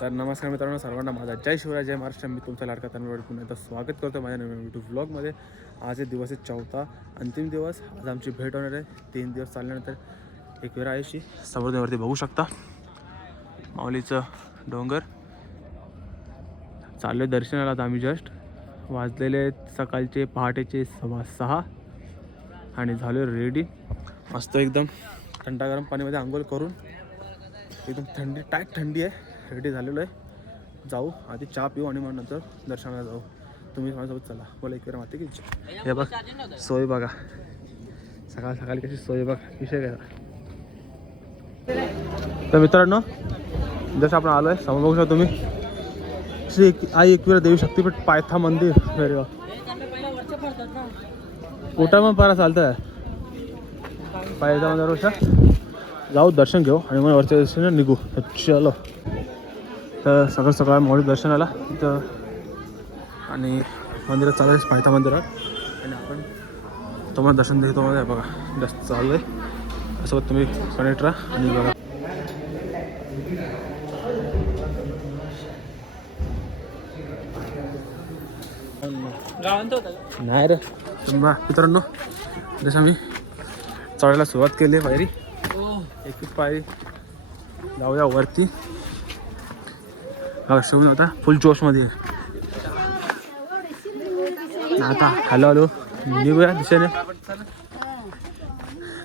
तर नमस्कार मित्रांनो, सर्वांना माझा जय शिवराय, जय महाराष्ट्र. मी तुमचा लाडका तन्मय पुन्हा एकदा स्वागत करतो माझ्या नवीन यूट्यूब ब्लॉगमध्ये. आज दिवस आहे चौथा, अंतिम दिवस. आज आमची भेट होणार आहे. 3 दिवस चालल्यानंतर एक वेळ आयुषी समुद्रावरती बघू शकता माऊलीचं डोंगर. चाललो दर्शनाला. आता आम्ही जस्ट वाजलेले सकाळचे पहाटेचे 6:15 आणि झालो रेडी. मस्त एकदम थंडागरम पाणीमध्ये आंघोळ करून एकदम थंडी टाईट थंडी आहे, रेडी झालेलो आहे. जाऊ आधी चहा पिऊ आणि मग नंतर दर्शनाला जाऊ. तुम्ही माझ्यासोबत चला. बोला एक वेळ माते की हे बघ सोय बघा, सकाळ सकाळी कशी सोय बघ, विषय काय. तर मित्रांनो, जसं आपण आलो आहे समोर बघू शकता तुम्ही श्री आई एकवीरा देवी शक्तीपीठ पायथा मंदिर. वेळेगाव कुठं मग पारा चालतं पायथा मंदिर. जाऊ दर्शन घेऊ आणि मग वरच्या दर्शन निघू. चलो. तर सकाळ सकाळ माऊली दर्शनाला तिथं आणि मंदिरात चालायचं पायथा मंदिरात. आणि आपण तुम्हाला दर्शन देतो मध्ये बघा जास्त चालू आहे. असं तुम्ही कनेक्ट राहा आणि बघा. नाही रे मित्रांनो, जसं मी चढायला सुरुवात केली आहे पायरी, एक पायरी जाऊया वरती. शिवून होता फुल जोशमध्ये. आता हॅलो निघूया दिशेने.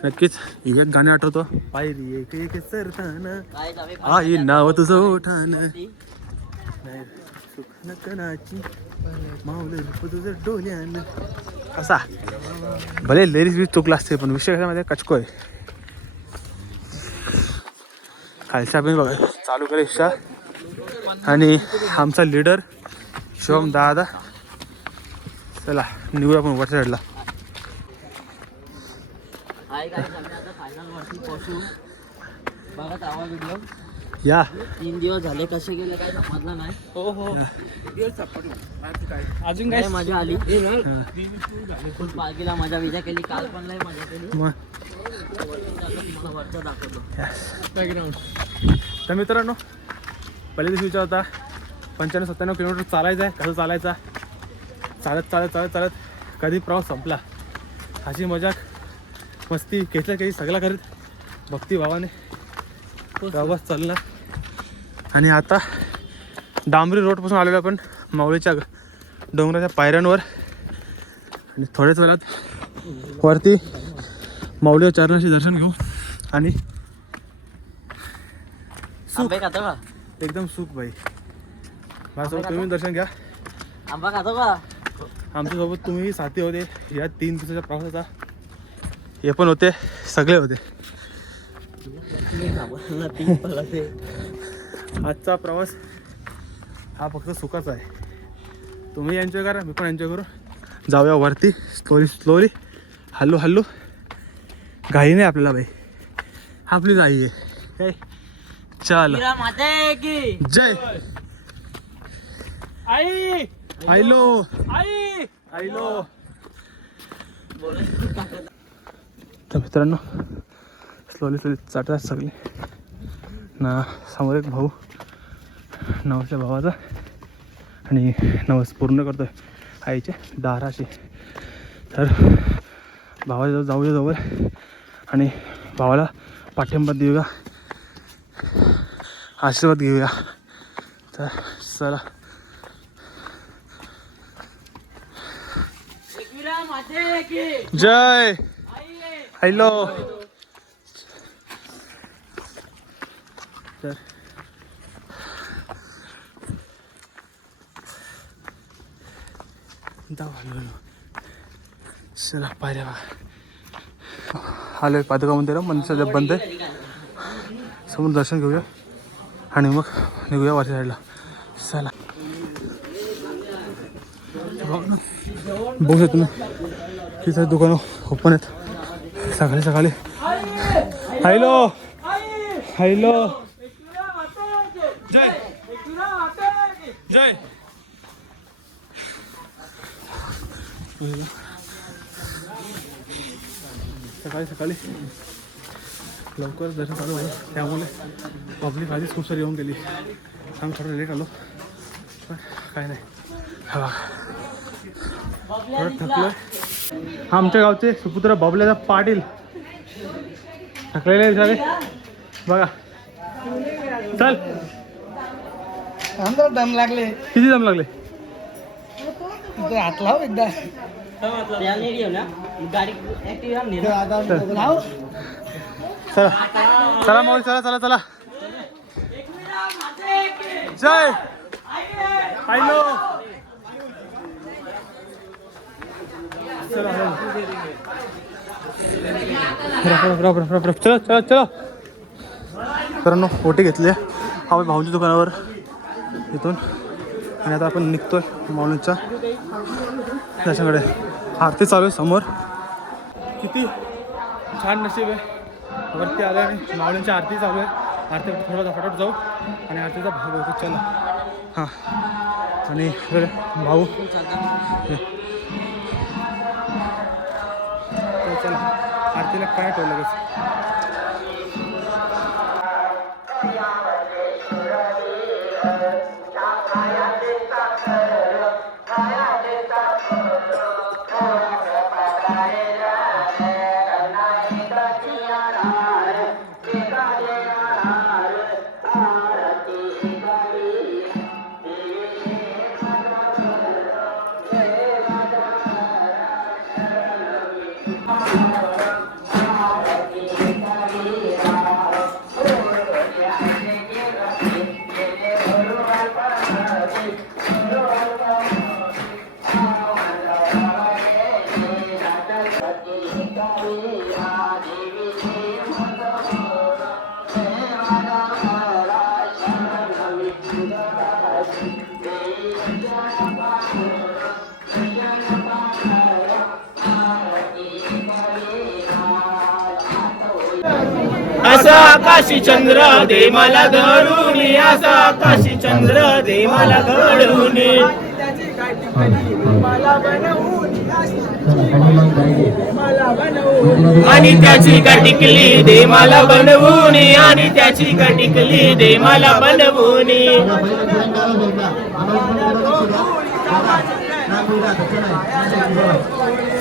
नक्कीच एक गाणे आठवतो, पायरी एक एक सरताना आई नाव तुझं ओठानं सुख नकनाची माऊली रूप तुझं डोल्यानं. असा भले लेडीज बी चुकला असते, पण विषय कशामध्ये कचको आहे. खालच्या पण बघा चालू करे रिक्षा. आणि आमचा लीडर शिवम दादा. चला निघूया आपण वरच्या साईडला. या 3 दिवस झाले कसे गेले काय समजलं नाही. हो हो अजून काय मजा आली. फुल पालखीला मजा विजा केली. काल पण लय मजा केली. मला वरचा दाखवतो बॅकग्राऊंड. तर मित्रांनो, पहिल्या दिवशी विचार होता 95-97 किलोमीटर चालायचं आहे. कसं चालायचा, चालत चालत चालत चालत कधी प्रवास संपला. अशी मजाक मस्ती घेतलं काही सगळं करीत भक्तिभावाने प्रवास चालला. आणि आता डांबरी रोडपासून आलेलो आपण माऊलीच्या डोंगराच्या पायऱ्यांवर. आणि थोड्याच वेळात वरती माऊलीच्या चरणाशी दर्शन घेऊ आणि आंबे खातो का? एकदम सुख भाई. माझ्यासोबत तुम्ही दर्शन घ्या. आंबा खातो का? आमच्यासोबत तुम्ही साथी होते या 3 दिवसाच्या प्रवासाचा. हे पण होते, सगळे होते. आजचा प्रवास हा फक्त सुखाचा आहे. तुम्ही एन्जॉय करा, मी पण एन्जॉय करू. जाऊया वरती स्लोली हल्लू हल्लू. घाई नाही आपल्याला भाई, आपली घाई आहे. चल जय आई आयलो आई आयलो. तर मित्रांनो, स्लोली चाटतात सगळे ना. समोर एक भाऊ नवसच्या भावाचा आणि नवस पूर्ण करतोय आईच्या दाराशी. तर भावाच्या जाऊया जवळ आणि भावाला पाठिंबा देऊया, आशीर्वाद घेऊया. तर चला. जय हॅलो. तर जाऊ हॅलो. चला पायऱ्या आलोय पादुका मंदिर. मंदिर सध्या बंद आहे. समोर दर्शन घेऊया आणि मग निघूया वरच्या साईडला. चला. बघू तुम्ही तिथं दुकानं ओपन आहेत सकाळी सकाळी. Hello hello. जय जय. सकाळी सकाळी लवकर दर्शन चालू झालं, त्यामुळे पब्लिक आधीच खूप सारी येऊन गेली. आम्ही थोडं लेट आलो पण काय नाही. हा थोडं थकलो. हा आमच्या गावचे सुपुत्र बाबल्याचा पाटील थकलेले झाले बघा. चल दम लागले. किती दम लागले? हात लाव एकदा. गाडी चला चला माऊली चला चला चला. जय हॅलो चला चला चला चला. मित्रांनो ओटी घेतली आहे आपण भाऊंच्या दुकानावर इथून आणि आता आपण निघतोय माऊलींच्या त्याच्याकडे. आरती चालू आहे समोर. किती छान नशीब आहे वरती आलं आणि माऊलींची आरती चालू आहे. आरती थोडं फटाफट जाऊ आणि आरतीचा भाऊ होतो. चला हां आणि भाऊ चला आरतीला काय ठेवलं लगेच. असा आकाशी चंद्र दे मला घडून, असा आकाशी चंद्र दे मला घडून, आणि त्याची कटिकली दे मला बनवून, आणि त्याची कटिकली दे मला बनवून.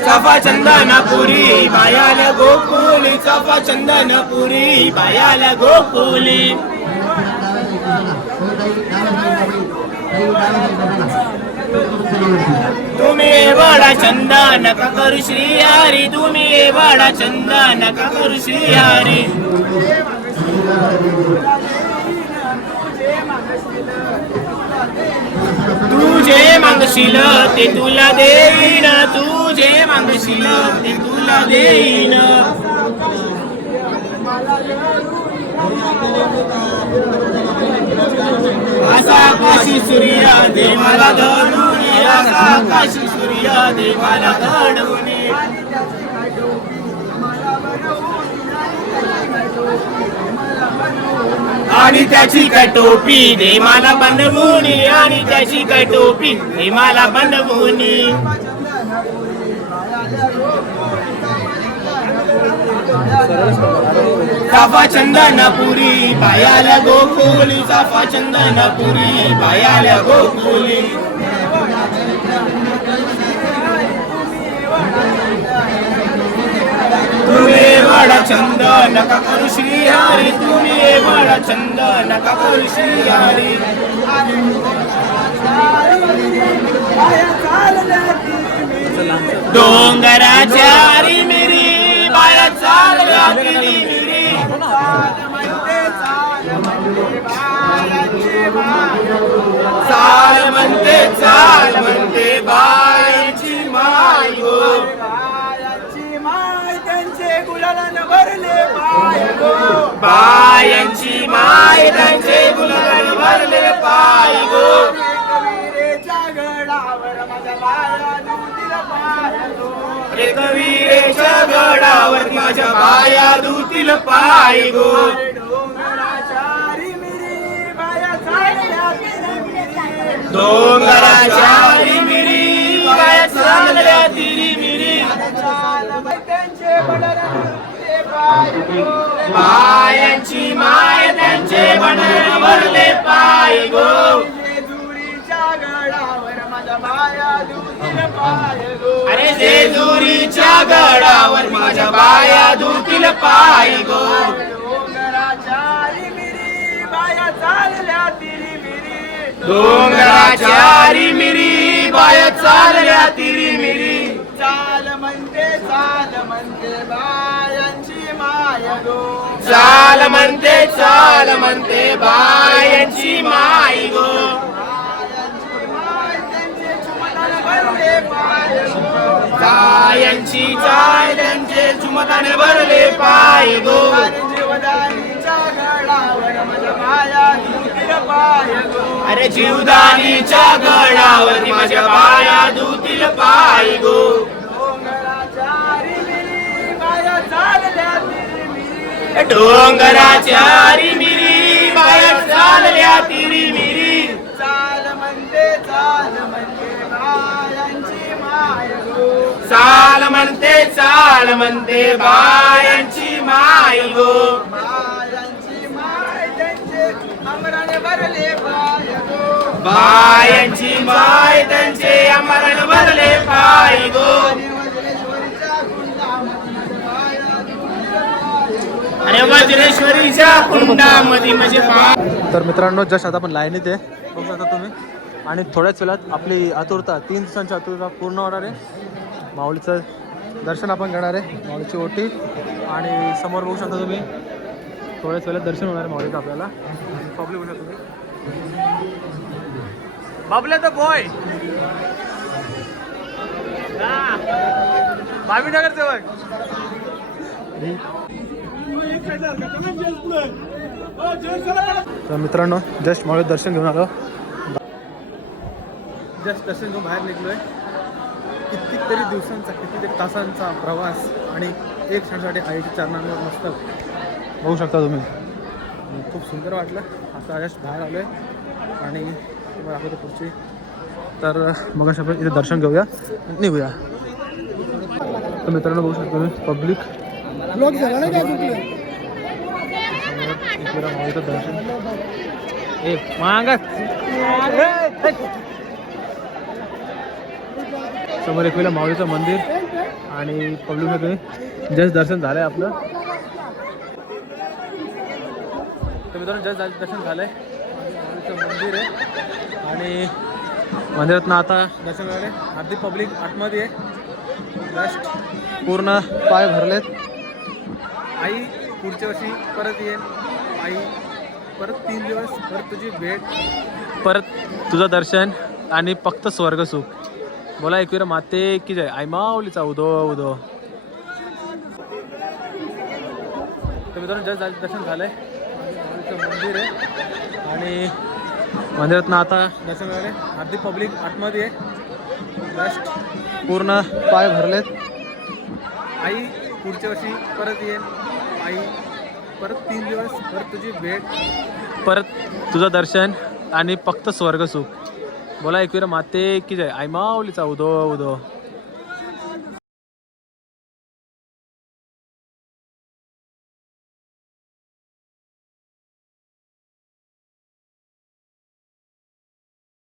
चाफा चंदनपुरी बायाला गोकुली, चाफा चंदनपुरी बायाला गोकुली. तुम्ही बडा चंदन का करू श्रीहरी, तुम्ही बडा चंदन का करू श्रीहरी. तुझे मागशील ते तुला देईन, तुझे मागशील ते तुला देईन. असा आकाशी सूर्य दे मला घडून, असा आकाशी सूर्य दे मला घडून. आणि त्याची काय टोपी दे मला बनवून, आणि त्याची काय टोपी दे मला बनवून. चाफा चंदनपुरी बायाला गोकुली, चाफा चंदनपुरी बायाला गोकुली. तुम्ही बडा चंदन का करू श्रीहरी, तुम्ही बडा चंदन का करू श्रीहरी. डोंगराच्या हरी मिरी बाया चालल्या किरी मिरी. चाल म्हणते बायांची माय गो, बायांची माय त्यांचे गुलाल भरले पाय गो. रे कवीरेच्या गडावर माझ्या बाया धुतील पाय गो. डोंगराच्या हरी मिरी बाया चालल्या तिरी मिरी. बायांची माय त्यांचे बडण भरले पाय गो जेजुरीच्या गडावर माझ्या बाया धुतील पाय गो अरे जेजुरीच्या गडावर माझ्या बाया धुतील पाय गो डोंगराच्या रिमिरी बाया चालल्या तिरीमिरी डोंगराच्या रिमिरी बाया चालल्या तिरीमिरी चाल म्हणते बायांची माय गो चाल म्हणते बायांची माई गो बायांची माय त्यांचे चुमतान भरले पाय गो बायांची चाय त्यांचे चुमताने भरले पाय गो जीवदानीच्या गडावर माझ्या बाया धुतील पाय गो अरे जीवदानीच्या गडावर माझ्या बाया धुतील पाय गो डोंगराच्या रिमिरी बाया चालल्या तिरीमिरी डोंगराच्या रिमिरी बाया चालल्या तिरीमिरी चाल म्हणते बायांची माय गो चाल म्हणते बायांची माय गो बायांची माय त्यांचे अमराने भरले पाय गो बायांची माय त्यांचे अमरण भरले पाय गो आणि वज्रेश्वरीच्या कुंडामध्ये माझे पाय अरे वज्रेश्वरीच्या कुंडामध्ये म्हणजे तर मित्रांनो जस्ट आता आपण लाईनीत आहे बघू शकता तुम्ही आणि थोड्याच वेळात आपली आतुरता 3 दिवसांची आतुरता पूर्ण होणार आहे माऊलीचं दर्शन आपण घेणार आहे माऊलीची ओटी आणि समोर बघू शकता तुम्ही थोड्याच वेळात दर्शन होणार आहे माऊलीचं आपल्याला पब्लिक बघू शकता तुम्ही बाबले तर बॉय भावीनगर सेवक तर मित्रांनो जस्ट माऊली दर्शन घेऊन आलो जस्ट दर्शन घेऊन बाहेर निघलोय कितीतरी दिवसांचा कितीतरी तासांचा प्रवास आणि एक क्षणासाठी आईच्या चरणांवर मस्त बघू शकता तुम्ही खूप सुंदर वाटलं आता जस्ट बाहेर आलो आहे आणि तुम्हाला दाखवतो पुढची तर मग अशा इथे दर्शन घेऊया निघूया तर मित्रांनो बघू शकतो तुम्ही पब्लिक दर्शन ए मांगा समोर एक वेळेला माऊलीचं मंदिर आणि पब्लिक तुम्ही जस्ट दर्शन झालंय आपलं तर मित्रांनो जस्ट दर्शन झालंय माऊलीचं मंदिर आहे आणि मंदिरात ना आता दर्शन झाले अर्धी पब्लिक आतमध्ये आहे जस्ट पूर्ण पाय भरलेत आई पुढच्या वर्षी परत येईल आई परत 3 दिवस परत तुझी भेट परत तुझं दर्शन आणि फक्त स्वर्गसुख बोला एकवीर माते की जय आई माऊलीचा उदो उदो तर मित्रांनो जस्ट दर्शन झालंय माऊलीचं मंदिर आहे आणि मंदिरात ना आता दर्शन झाले अर्धी पब्लिक आतमध्ये आहे जस्ट पूर्ण पाय भरलेत आई पुढच्या वर्षी परत येईल आई परत 3 दिवस परत तुझी भेट परत तुझं दर्शन आणि फक्त स्वर्गसुख बोला एकवीर माते की जय आई माऊलीचा उदो उदो